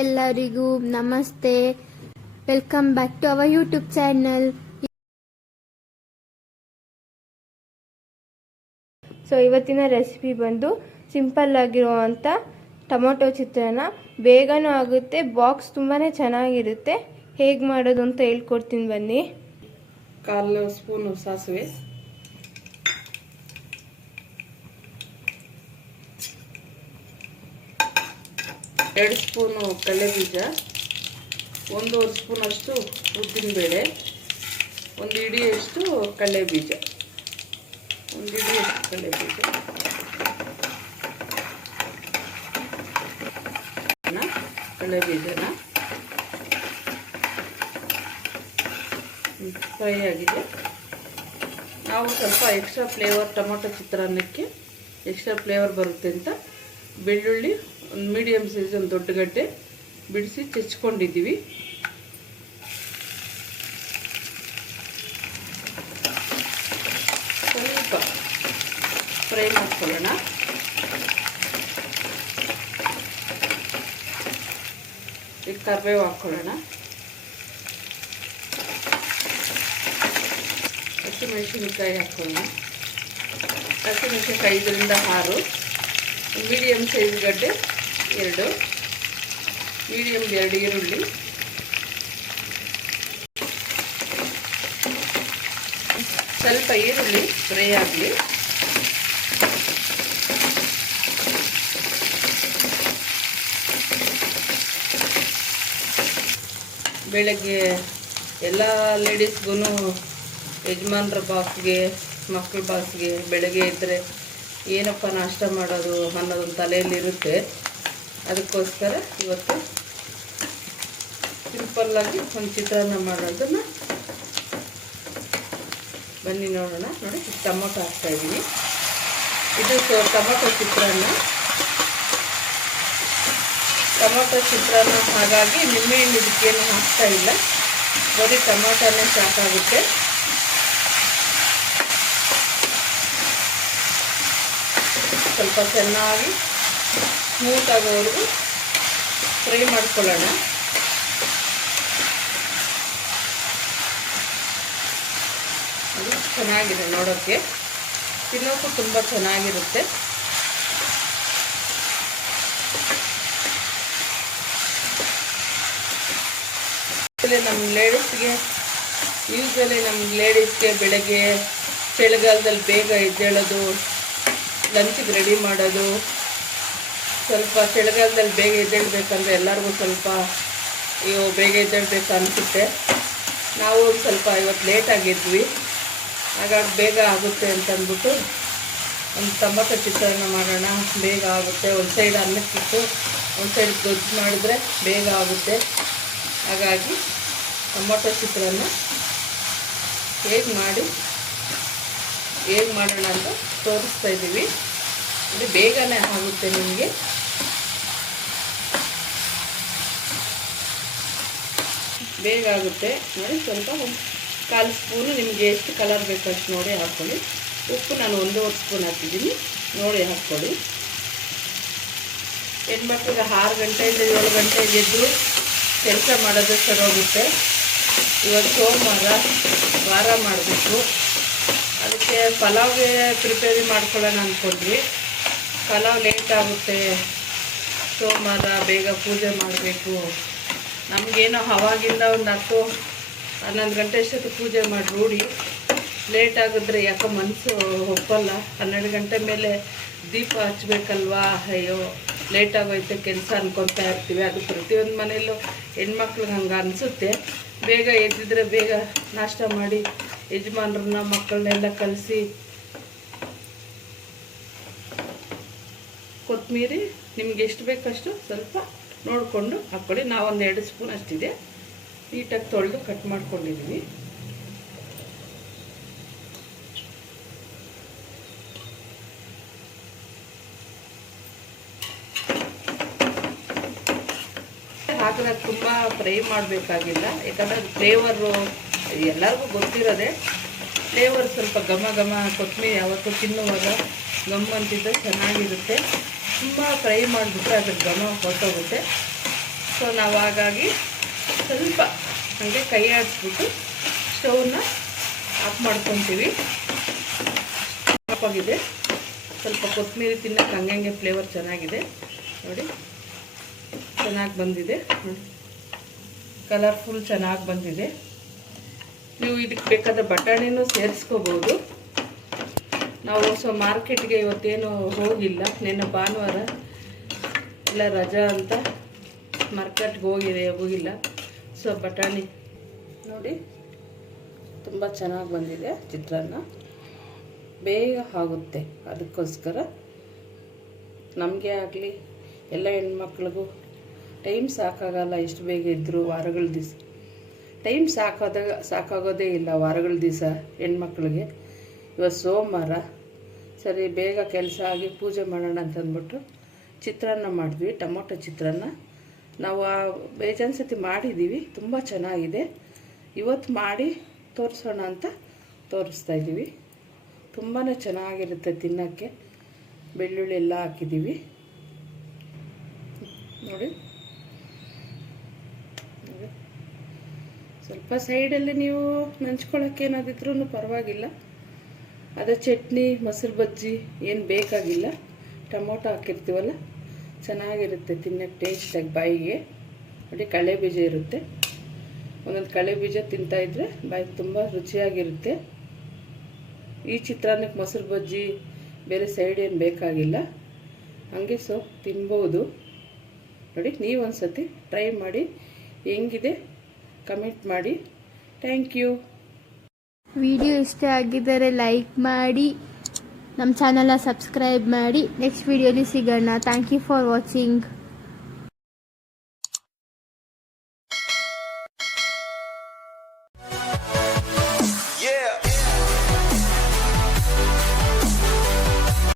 ಎಲ್ಲರಿಗೂ ನಮಸ್ತೆ. Welcome back to our YouTube channel. So ಇವತ್ತಿನ ರೆಸಿಪಿ ಬಂದು ಸಿಂಪಲ್ ಆಗಿರುವಂಥ ಟೊಮೊಟೊ ಚಿತ್ರಾನ್ನ. ಬೇಗನೂ ಆಗುತ್ತೆ, ಬಾಕ್ಸ್ ತುಂಬಾ ಚೆನ್ನಾಗಿರುತ್ತೆ. ಹೇಗೆ ಮಾಡೋದು ಅಂತ ಹೇಳ್ಕೊಡ್ತೀನಿ ಬನ್ನಿ. 1/4 ಸ್ಪೂನು ಸಾಸಿವೆ, 2 ಸ್ಪೂನು ಕಡಲೆಬೀಜ, 1/2 ಸ್ಪೂನ್ ಅಷ್ಟು ಉದ್ದಿನಬೇಳೆ, 1 ಹಿಡಿಯಷ್ಟು ಕಡಲೆಬೀಜ, 1 ಹಿಡಿಯಷ್ಟು ಕಡಲೆಬೀಜ, ಕಡಲೆಬೀಜನ ಫ್ರೈ ಆಗಿದೆ. ನಾವು ಸ್ವಲ್ಪ ಎಕ್ಸ್ಟ್ರಾ ಫ್ಲೇವರ್, ಟೊಮೊಟೊ ಚಿತ್ರಾನ್ನಕ್ಕೆ ಎಕ್ಸ್ಟ್ರಾ ಫ್ಲೇವರ್ ಬರುತ್ತೆ ಅಂತ ಬೆಳ್ಳುಳ್ಳಿ ಒಂದು ಮೀಡಿಯಮ್ ಸೈಜ್ ಒಂದು ದೊಡ್ಡ ಗಡ್ಡೆ ಬಿಡಿಸಿ ಚೆಚ್ಕೊಂಡಿದ್ದೀವಿ. ಸ್ವಲ್ಪ ಫ್ರೈ ಮಾಡ್ಕೊಳ್ಳೋಣ. ಈಗ ಕರಿಬೇವು ಹಾಕ್ಕೊಳ್ಳೋಣ. ಹಸಿಮೆಣಸಿನಕಾಯಿ ಹಾಕ್ಕೊಳ್ಳೋಣ. ಹಸಿಮೆಣಸಿನಕಾಯಿ 5ರಿಂದ 6, ಮೀಡಿಯಮ್ ಸೈಜ್ ಗಡ್ಡೆ 2, ಮೀಡಿಯಮ್ 2 ಈರುಳ್ಳಿ, ಸ್ವಲ್ಪ ಈರುಳ್ಳಿ ಫ್ರೈ ಆಗಲಿ. ಬೆಳಗ್ಗೆ ಎಲ್ಲ ಲೇಡೀಸ್ಗೂ ಯಜಮಾನ್ರ ಬಾಕ್ಸ್ಗೆ, ಮಕ್ಕಳ ಬಾಕ್ಸ್ಗೆ ಬೆಳಗ್ಗೆ ಇದ್ದರೆ ಏನಪ್ಪ ನಾಷ್ಟ ಮಾಡೋದು ಅನ್ನೋದೊಂದು ತಲೆಯಲ್ಲಿರುತ್ತೆ. ಅದಕ್ಕೋಸ್ಕರ ಇವತ್ತು ಸಿಂಪಲ್ಲಾಗಿ ಒಂದು ಚಿತ್ರಾನ್ನ ಮಾಡೋದನ್ನು ಬನ್ನಿ ನೋಡೋಣ. ನೋಡಿ, ಟೊಮೊಟೊ ಹಾಕ್ತಾಯಿದ್ದೀನಿ. ಇದು ಟೊಮೊಟೊ ಚಿತ್ರಾನ್ನ. ಹಾಗಾಗಿ ನಿಂಬೆಹಣ್ಣು ಇದಕ್ಕೇನು ಹಾಕ್ತಾಯಿಲ್ಲ, ಬರೀ ಟೊಮೊಟೊನೇ ಸಾಕಾಗುತ್ತೆ. ಸ್ವಲ್ಪ ಚೆನ್ನಾಗಿ ಸ್ಮೂತ್ ಆಗೋವರೆಗೂ ಫ್ರೈ ಮಾಡ್ಕೊಳ್ಳೋಣ. ಅದು ಚೆನ್ನಾಗಿದೆ, ನೋಡೋಕ್ಕೆ ತಿನ್ನೋಕ್ಕೂ ತುಂಬ ಚೆನ್ನಾಗಿರುತ್ತೆ. ಯೂಸ್ವಲಿ ನಮ್ಮ ಲೇಡೀಸ್ಗೆ ಬೆಳಗ್ಗೆ ಚಳಿಗಾಲದಲ್ಲಿ ಬೇಗ ಎದ್ದೇಳೋದು, ಲಂಚಿಗೆ ರೆಡಿ ಮಾಡೋದು, ಸ್ವಲ್ಪ ಚಳಿಗಾಲದಲ್ಲಿ ಬೇಗ ಎದ್ದೇಳಬೇಕಂದ್ರೆ ಎಲ್ಲರಿಗೂ ಸ್ವಲ್ಪ ಬೇಗ ಎದ್ದೇಳಬೇಕು ಅನಿಸುತ್ತೆ. ನಾವು ಸ್ವಲ್ಪ ಇವತ್ತು ಲೇಟಾಗಿದ್ವಿ, ಹಾಗಾಗಿ ಬೇಗ ಆಗುತ್ತೆ ಅಂತಂದ್ಬಿಟ್ಟು ಒಂದು ಟೊಮೊಟೊ ಚಿತ್ರಾನ್ನ ಮಾಡೋಣ, ಬೇಗ ಆಗುತ್ತೆ. ಒಂದು ಸೈಡ್ ಅನ್ನಕ್ಕಿಟ್ಟು ಒಂದು ಸೈಡ್ ಗೊಜ್ಜು ಮಾಡಿದ್ರೆ ಬೇಗ ಆಗುತ್ತೆ. ಹಾಗಾಗಿ ಟೊಮೊಟೊ ಚಿತ್ರಾನ್ನ ಹೇಗೆ ಮಾಡೋಣ ಅಂತ ತೋರಿಸ್ತಾ ಇದ್ದೀವಿ. ಇದು ಬೇಗನೆ ಆಗುತ್ತೆ, ನಿಮಗೆ ಬೇಗ ಆಗುತ್ತೆ. ನೋಡಿ, ಸ್ವಲ್ಪ ಒಂದು 1/4 ಸ್ಪೂನು ನಿಮಗೆ ಎಷ್ಟು ಕಲರ್ ಬೇಕು ಅಷ್ಟು ನೋಡಿ ಹಾಕ್ಕೊಳ್ಳಿ. ಉಪ್ಪು ನಾನು 1.5 ಸ್ಪೂನ್ ಹಾಕಿದ್ದೀನಿ, ನೋಡಿ ಹಾಕ್ಕೊಳ್ಳಿ. ಹೆಣ್ಮಕ್ಳಿಗೆ 6 ಗಂಟೆಯಿಂದ 7 ಗಂಟೆಗೆ ಎದ್ದು ಕೆಲಸ ಮಾಡೋದು ಸರೋಗುತ್ತೆ. ಇವತ್ತು ಸೋಮವಾರ, ವಾರ ಮಾಡಬೇಕು. ಅದಕ್ಕೆ ಪಲಾವ್ಗೆ ಪ್ರಿಪೇರಿ ಮಾಡ್ಕೊಳ್ಳೋಣ ಅಂದ್ಕೊಂಡ್ವಿ. ಪಲಾವ್ ಲೇಟ್ ಆಗುತ್ತೆ, ಸೋಮವಾರ ಬೇಗ ಪೂಜೆ ಮಾಡಬೇಕು. ನಮಗೇನೋ ಅವಾಗಿಂದ ಒಂದು 10-11 ಗಂಟೆ ಅಷ್ಟೊತ್ತು ಪೂಜೆ ಮಾಡಿ ರೂಢಿ. ಲೇಟ್ ಆಗಿದ್ರೆ ಯಾಕೋ ಮನಸ್ಸು ಒಪ್ಪಲ್ಲ. 12 ಗಂಟೆ ಮೇಲೆ ದೀಪ ಹಚ್ಬೇಕಲ್ವಾ, ಅಯ್ಯೋ ಲೇಟ್ ಆಗೋಯ್ತೆ ಕೆಲಸ ಅನ್ಕೊತಾ ಇರ್ತೀವಿ. ಅದು ಪ್ರತಿಯೊಂದು ಮನೆಯಲ್ಲೂ ಹೆಣ್ಮಕ್ಳಿಗೆ ಹಂಗೆ ಅನಿಸುತ್ತೆ. ಬೇಗ ಎದ್ದಿದ್ರೆ ಬೇಗ ನಾಷ್ಟ ಮಾಡಿ ಯಜಮಾನ್ರನ್ನ ಮಕ್ಕಳನ್ನೆಲ್ಲ ಕಲಿಸಿ, ಕೊತ್ತಂಬರಿ ನಿಮ್ಗೆ ಎಷ್ಟು ಬೇಕಷ್ಟು ಸ್ವಲ್ಪ ನೋಡಿಕೊಂಡು ಹಾಕ್ಕೊಳ್ಳಿ. ನಾವೊಂದು 2 ಸ್ಪೂನ್ ಅಷ್ಟಿದೆ, ನೀಟಾಗಿ ತೊಳೆದು ಕಟ್ ಮಾಡ್ಕೊಂಡಿದ್ದೀವಿ. ಹಾಕಿದಾಗ ತುಂಬ ಫ್ರೈ ಮಾಡಬೇಕಾಗಿಲ್ಲ, ಯಾಕಂದರೆ ಫ್ಲೇವರು ಎಲ್ಲರಿಗೂ ಗೊತ್ತಿರೋದೆ. ಫ್ಲೇವರ್ ಸ್ವಲ್ಪ ಘಮ ಘಮ, ಕೊತ್ತಂಬರಿ ಯಾವತ್ತೂ ತಿನ್ನುವಾಗ ಗಮ್ಮಂತಿದ್ದರೆ ಚೆನ್ನಾಗಿರುತ್ತೆ. ತುಂಬ ಫ್ರೈ ಮಾಡಿಬಿಟ್ರೆ ಅದ್ರ ಘಮ ಹೊರಟೋಗುತ್ತೆ. ಸೊ ನಾವು ಹಾಗಾಗಿ ಸ್ವಲ್ಪ ಹಾಗೆ ಕೈ ಆಡಿಸ್ಬಿಟ್ಟು ಸ್ಟವ್ನ ಆಫ್ ಮಾಡ್ಕೊತೀವಿ. ಆಫ್ ಆಗಿದೆ. ಸ್ವಲ್ಪ ಕೊತ್ತಂಬರಿ ತಿನ್ನಕ್ಕೆ ಹಂಗೆ ಫ್ಲೇವರ್ ಚೆನ್ನಾಗಿದೆ ನೋಡಿ, ಚೆನ್ನಾಗಿ ಬಂದಿದೆ ನೋಡಿ, ಕಲರ್ಫುಲ್ ಚೆನ್ನಾಗಿ ಬಂದಿದೆ. ನೀವು ಇದಕ್ಕೆ ಬೇಕಾದ ಬಟಾಣಿನೂ ಸೇರಿಸ್ಕೋಬೋದು. ನಾವು ಮಾರ್ಕೆಟ್ಗೆ ಇವತ್ತೇನು ಹೋಗಿಲ್ಲ, ನಿನ್ನೆ ಭಾನುವಾರ ಎಲ್ಲ ರಜಾ ಅಂತ ಮಾರ್ಕೆಟ್ಗೆ ಹೋಗಿಲ್ಲ. ಸೊ ಬಟಾಣಿ ನೋಡಿ ತುಂಬ ಚೆನ್ನಾಗಿ ಬಂದಿದೆ. ಚಿತ್ರಾನ್ನ ಬೇಗ ಆಗುತ್ತೆ, ಅದಕ್ಕೋಸ್ಕರ ನಮಗೆ ಆಗಲಿ ಎಲ್ಲ ಹೆಣ್ಮಕ್ಳಿಗೂ ಟೈಮ್ ಸಾಕಾಗಲ್ಲ. ಎಷ್ಟು ಬೇಗ ಇದ್ದರೂ ವಾರಗಳ ದಿವಸ ಟೈಮ್ ಸಾಕಾಗೋದೇ ಇಲ್ಲ. ವಾರಗಳ ದಿವಸ ಹೆಣ್ಮಕ್ಳಿಗೆ ಇವತ್ತು ಸೋಮವಾರ, ಸರಿ ಬೇಗ ಕೆಲಸ ಆಗಿ ಪೂಜೆ ಮಾಡೋಣ ಅಂತಂದ್ಬಿಟ್ಟು ಚಿತ್ರಾನ್ನ ಮಾಡಿದ್ವಿ. ಟೊಮೊಟೊ ಚಿತ್ರಾನ್ನ ನಾವು ಬೇಜಾನ್ ಸತಿ ಮಾಡಿದ್ದೀವಿ, ತುಂಬ ಚೆನ್ನಾಗಿದೆ. ಇವತ್ತು ಮಾಡಿ ತೋರಿಸೋಣ ಅಂತ ತೋರಿಸ್ತಾ ಇದ್ದೀವಿ. ತುಂಬಾ ಚೆನ್ನಾಗಿರುತ್ತೆ ತಿನ್ನೋಕ್ಕೆ. ಬೆಳ್ಳುಳ್ಳಿ ಎಲ್ಲ ಹಾಕಿದ್ದೀವಿ ನೋಡಿ. ಸ್ವಲ್ಪ ಸೈಡಲ್ಲಿ ನೀವು ನಂಚ್ಕೊಳ್ಳೋಕ್ಕೆ ಏನಾದಿದ್ರೂ ಪರವಾಗಿಲ್ಲ. ಅದೇ ಚಟ್ನಿ ಮೊಸರು ಬಜ್ಜಿ ಏನು ಬೇಕಾಗಿಲ್ಲ. ಟೊಮೊಟೊ ಹಾಕಿರ್ತೀವಲ್ಲ, ಚೆನ್ನಾಗಿರುತ್ತೆ ತಿನ್ನೋಕ್ಕೆ ಟೇಸ್ಟಾಗಿ. ಬಾಯಿಗೆ ನೋಡಿ ಕಡಲೆ ಬೀಜ ಇರುತ್ತೆ, ಒಂದೊಂದು ಕಡಲೆ ಬೀಜ ತಿಂತಾಯಿದ್ರೆ ಬಾಯಿಗೆ ತುಂಬ ರುಚಿಯಾಗಿರುತ್ತೆ. ಈ ಚಿತ್ರಾನ್ನಕ್ಕೆ ಮೊಸರು ಬಜ್ಜಿ ಬೇರೆ ಸೈಡ್ ಏನು ಬೇಕಾಗಿಲ್ಲ, ಹಂಗೆ ಸೊ ತಿನ್ಬೋದು ನೋಡಿ. ನೀವು ಒಂದು ಸತಿ ಟ್ರೈ ಮಾಡಿ, ಹೆಂಗಿದೆ ಕಮೆಂಟ್ ಮಾಡಿ. Thank you. ವಿಡಿಯೋ ಇಷ್ಟ ಆಗಿದ್ದರೆ ಲೈಕ್ ಮಾಡಿ, ನಮ್ಮ ಚಾನಲ್ನ ಸಬ್ಸ್ಕ್ರೈಬ್ ಮಾಡಿ. ನೆಕ್ಸ್ಟ್ ವಿಡಿಯೋಲಿ ಸಿಗೋಣ. Thank you for watching.